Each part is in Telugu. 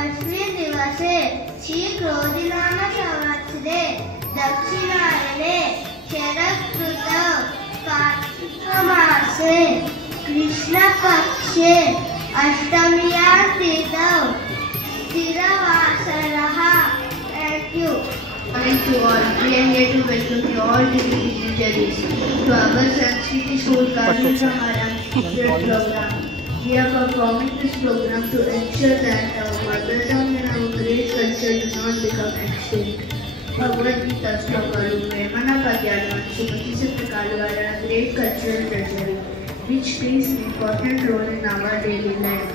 अस्मिन् दिवसे श्रीक्रोधिनाम संवत्सरे दक्षिणायने शरदृतौ कार्तिकमासे कृष्णपक्षे अष्टम्यां तिथौ स्थिरवासरः. Thank you. Morning to all. We are here to welcome you all to the dignitaries to our Sanskriti School Karnal Samaram program. We are performing this program to ensure that our mother tongue and our great culture do not become extinct. Bhagavad Gita Slokalu, Vemana Padyalu and Sumati Sattakalu are a great cultural treasure which plays an important role in our daily life.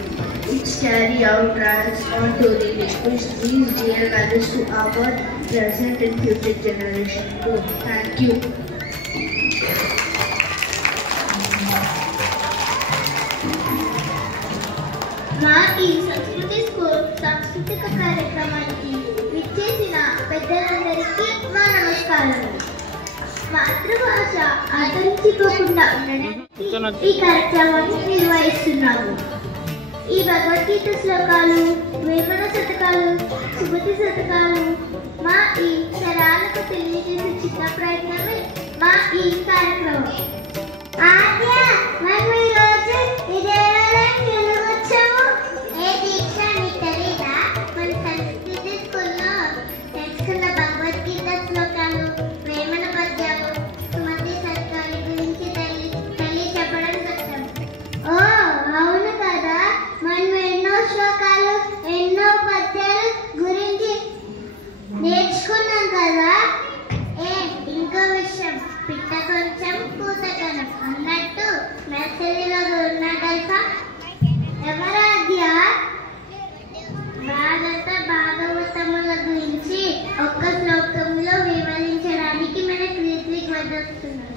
It carry out trials on to relinquish these dear values to our present and future generation too. Thank you. మా ఈ సంస్కృతి స్కూల్ సాంస్కృతిక కార్యక్రమానికి విచ్చేసిన పెద్దలందరికీ మా నమస్కారం. మాతృభాష ఆదరించుకోకుండా ఉండడానికి ఈ కార్యక్రమాన్ని నిర్వహిస్తున్నాము. ఈ భగవద్గీత శ్లోకాలు, వేమన శతకాలు, సుమతి శతకాలు మా ఈ తరాలకు తెలియజేసే చిన్న ప్రయత్నమే మా ఈ కార్యక్రమం. మనం ఈరోజు ఇదే వచ్చాము. ఏ దీక్ష నీకు తెలీదా? మన సంస్కృతి స్కూల్లో తెలుసుకున్న భగవద్గీత శ్లోకాలు, వేమన పద్యాలు, సుమతి శతకాలు గురించి చెప్పడానికి వచ్చాము. ఓ అవును కదా, మనం ఎన్నో శ్లోకాలు, ఎన్నో పద్యాలు గురించి నేర్చుకున్నాం కదా. ఇంకో విషయం, పిట్ట కొంచెం పూతకనం అన్నట్టు మెసేజ్లో ఉన్న తెలుసా? ఎవరాధ్య భారత భాగవతముల గురించి ఒక్క శ్లోకంలో వివరించడానికి మన క్రీతికి వస్తున్నాం.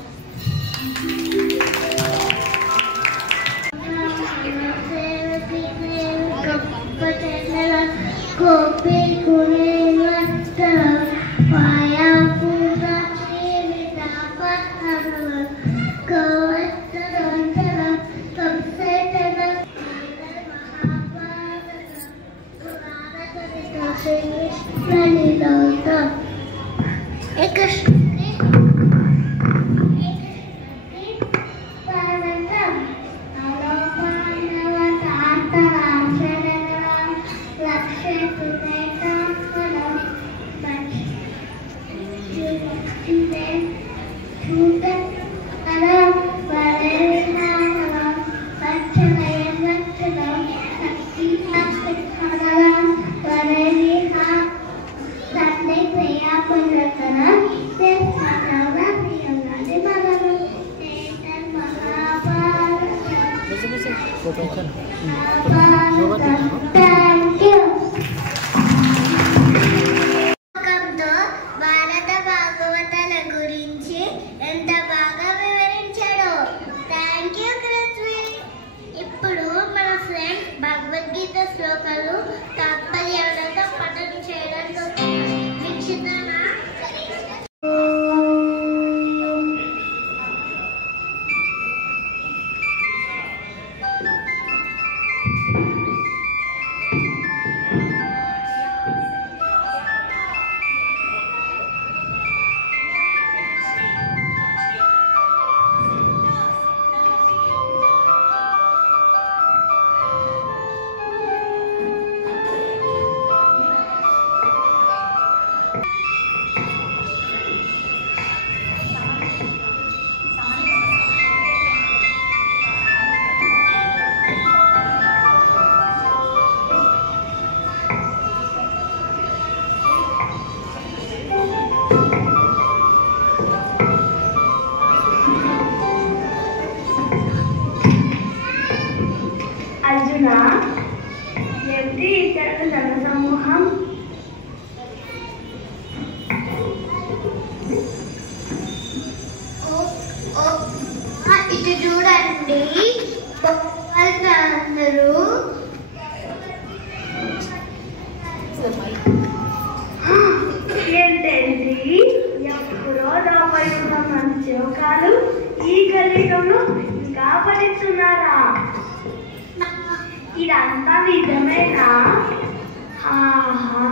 Kopi kuningan waya putra ini dapat hasil kawat terang tersetan భారత భాగవతాల గురించి ఎంత బాగా వివరించాడో. Thank you Krishna. ఇప్పుడు మన ఫ్రెండ్స్ భగవద్గీత శ్లోకాలు తాత్పర్యాలతో పఠనం చేయడానికి వీక్షిద్దామా? అర్జున, ఏంటి ఇక్కడ జన సమూహం? ఇటు చూడండి, అందరూ ఏంటండి ఎప్పుడో దాపై ఉన్న మంచి శ్లోకాలు ఈ కలియుగంలో ఇంకా పఠిస్తున్నారా? ఇదంతా నిజమేనా? ఆహా,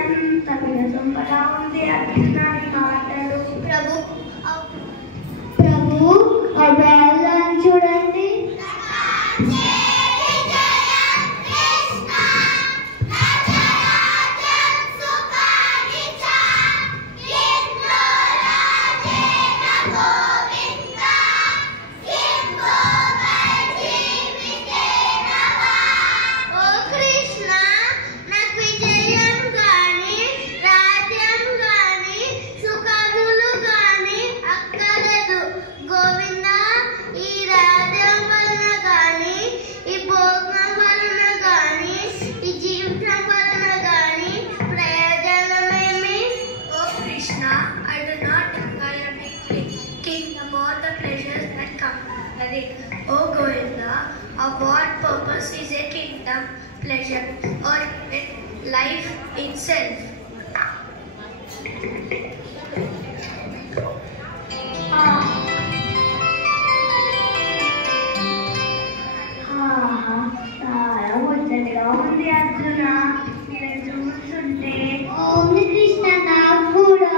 ఎంత వినసొంపగా ఉంది అర్జున నీ మాటలు. ప్రభు ఆ బ్యాగ్లను చూడండి. Oh Govinda, of what purpose is a kingdom, pleasure, or life itself? చాలా ముచ్చటగా ఉంది అర్జున, నేను చూస్తుంటే. అవును కృష్ణ, నాకు కూడా.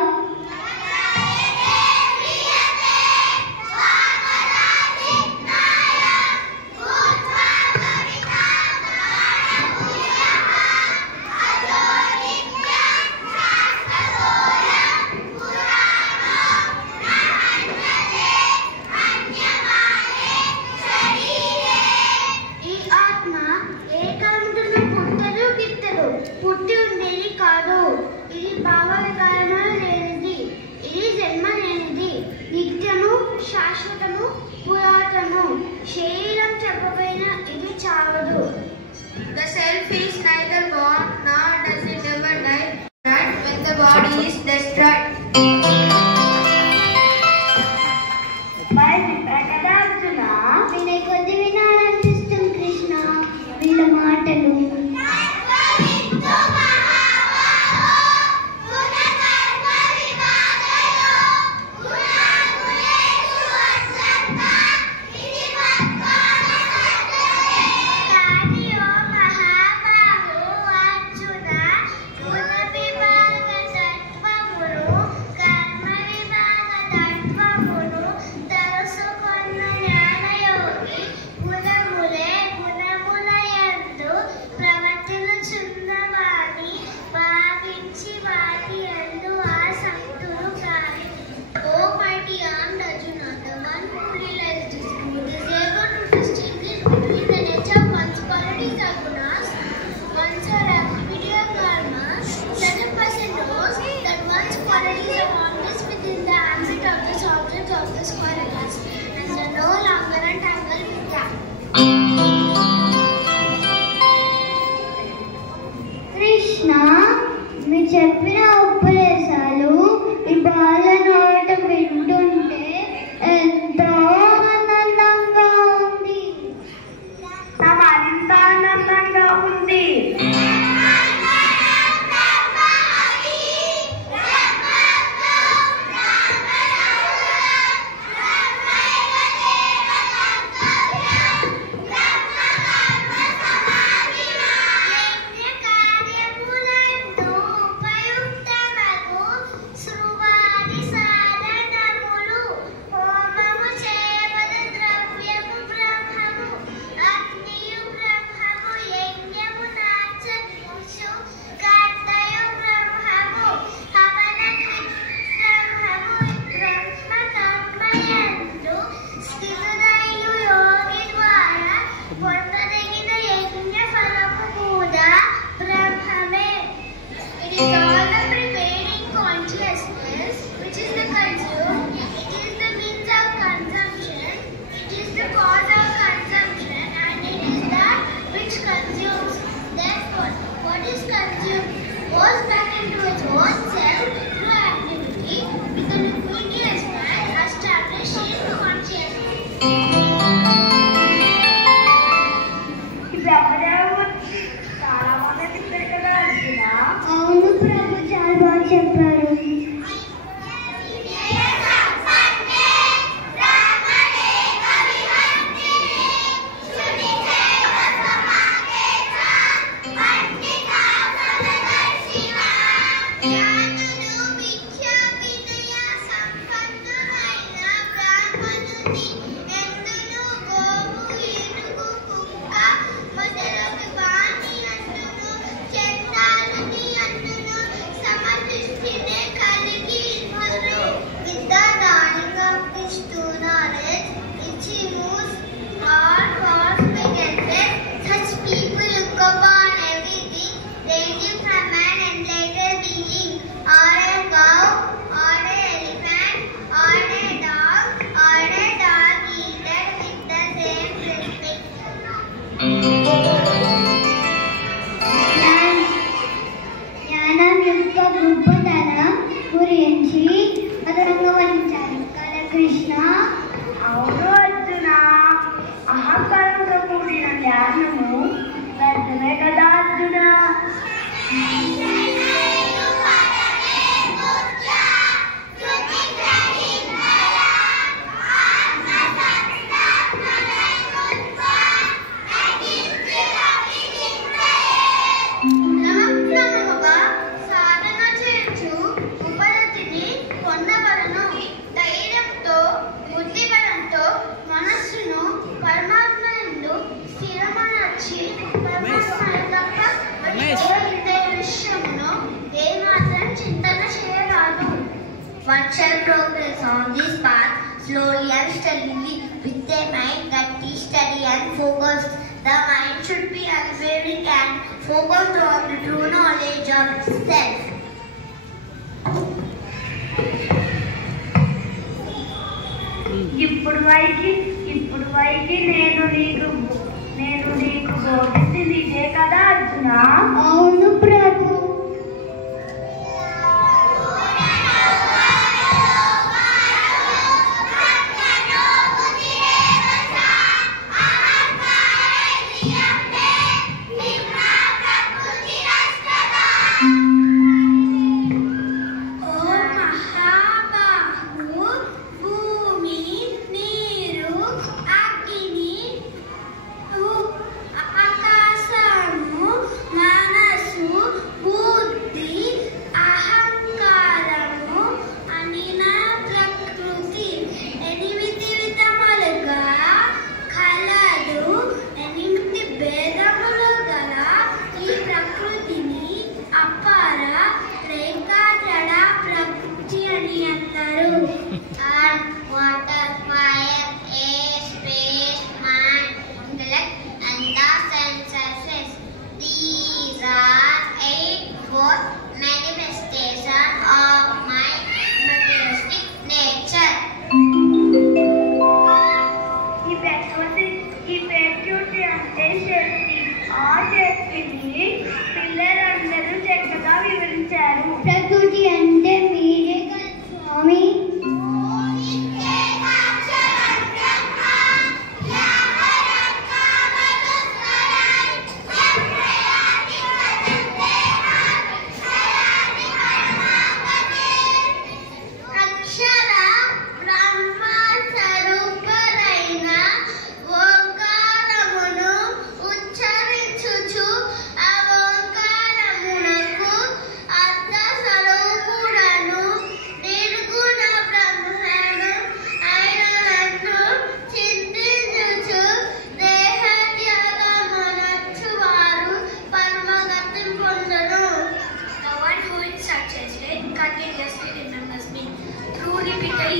జ్ఞానం యొక్క గొప్పతనం గురించి రంగవరించారు కదా కృష్ణ. అవును అర్జున, అహంకారంతో కూడిన జ్ఞానము వ్యర్థమే కదా Arjuna. One shall progress on this path slowly and steadily with a mind that is steady and focused. The mind should be unwavering and focused on the true knowledge of itself. ఇప్పుడు వైకి నేను నీకు బోధించింది ఇదే కదా అర్జున. అవును ప్రభు. పిల్లలందరూ చక్కగా వివరించారు. ప్రకృతి అంటే మీరే కదా స్వామి.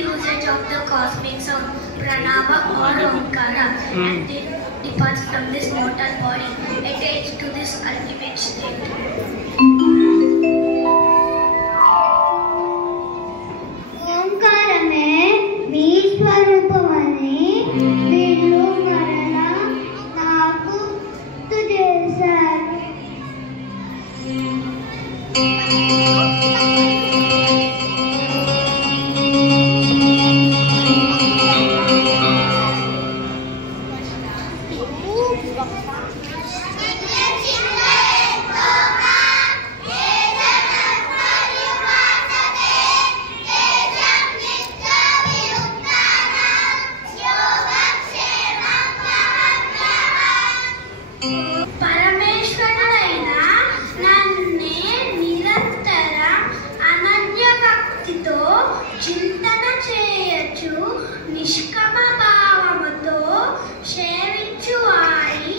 Usage of the cosmic sound pranava or omkara and then departs from this mortal body, attached to this ultimate state. ఓంకారమే మీ స్వరూపమని వీళ్ళు మరలా నాకు గుర్తు చేశారు. పరమేశ్వరుడైన నన్నే నిరంతర అనన్య భక్తితో చింతన చేయొచ్చు నిష్కమ భావముతో సేవించు వారి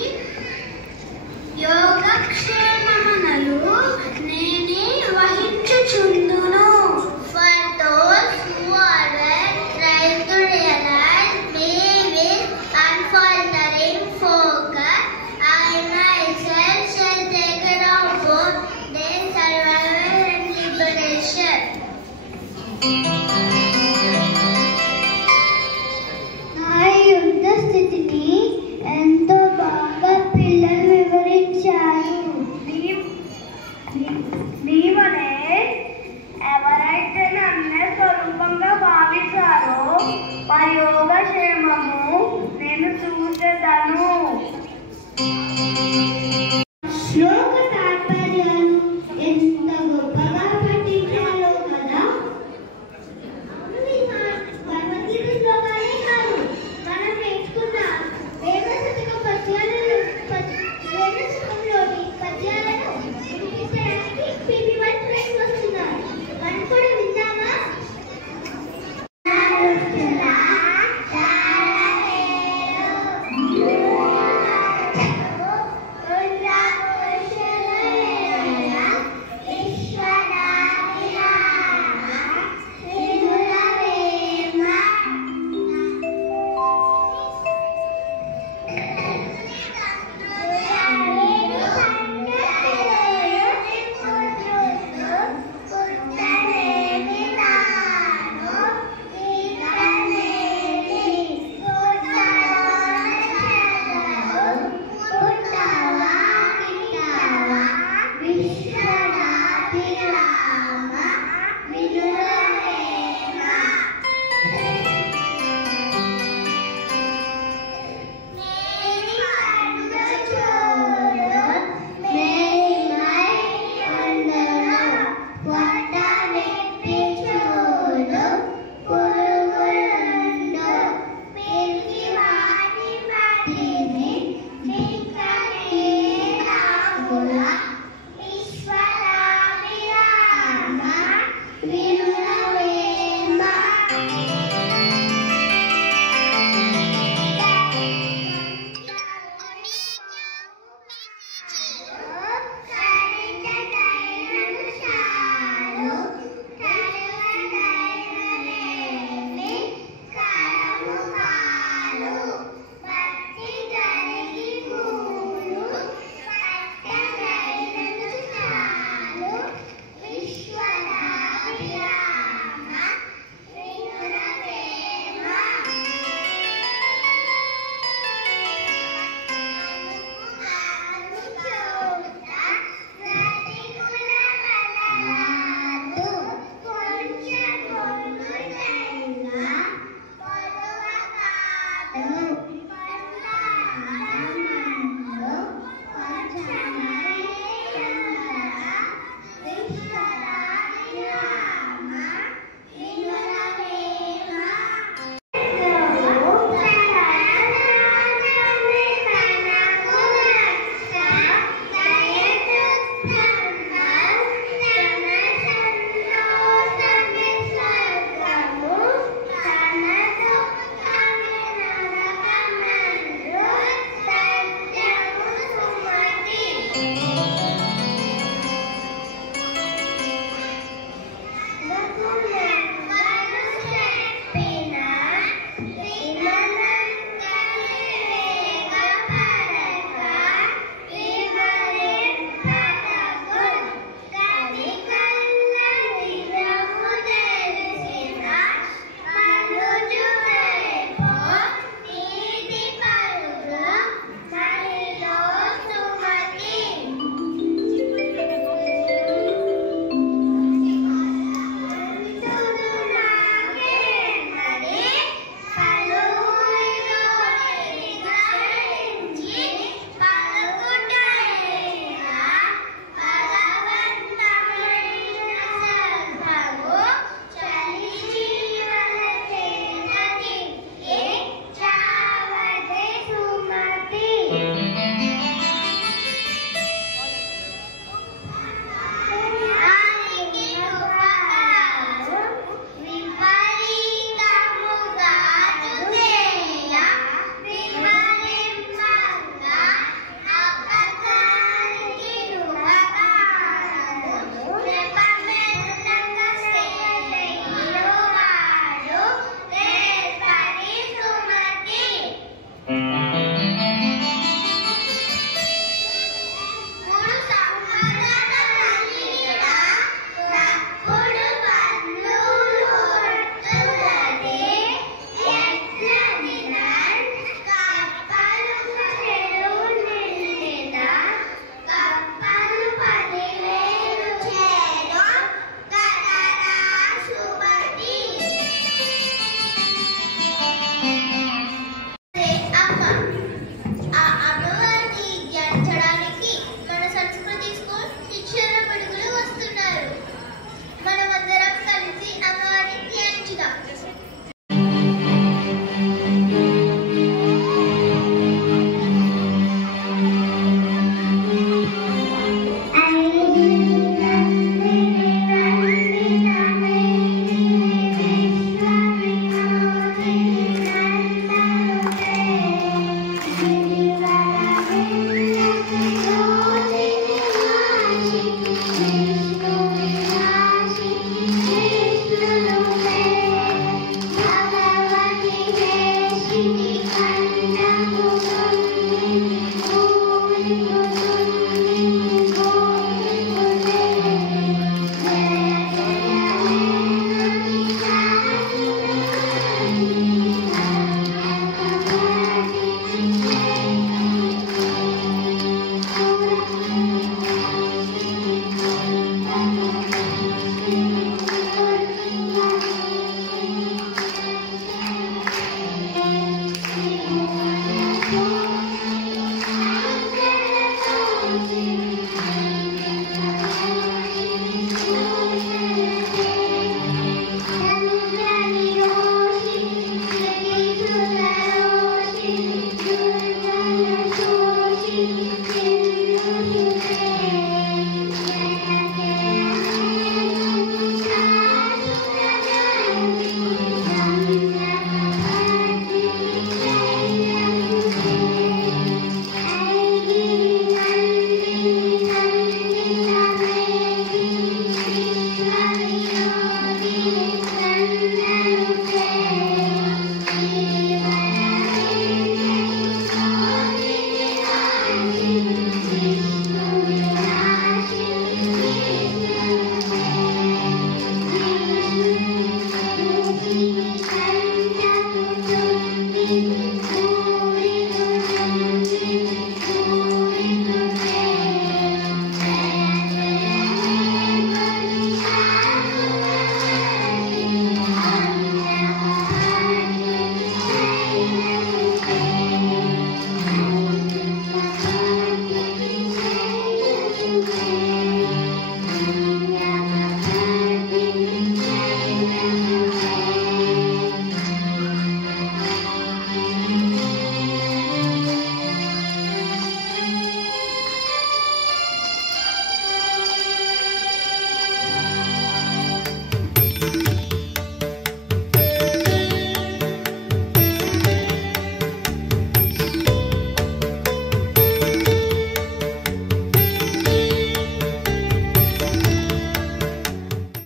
Gora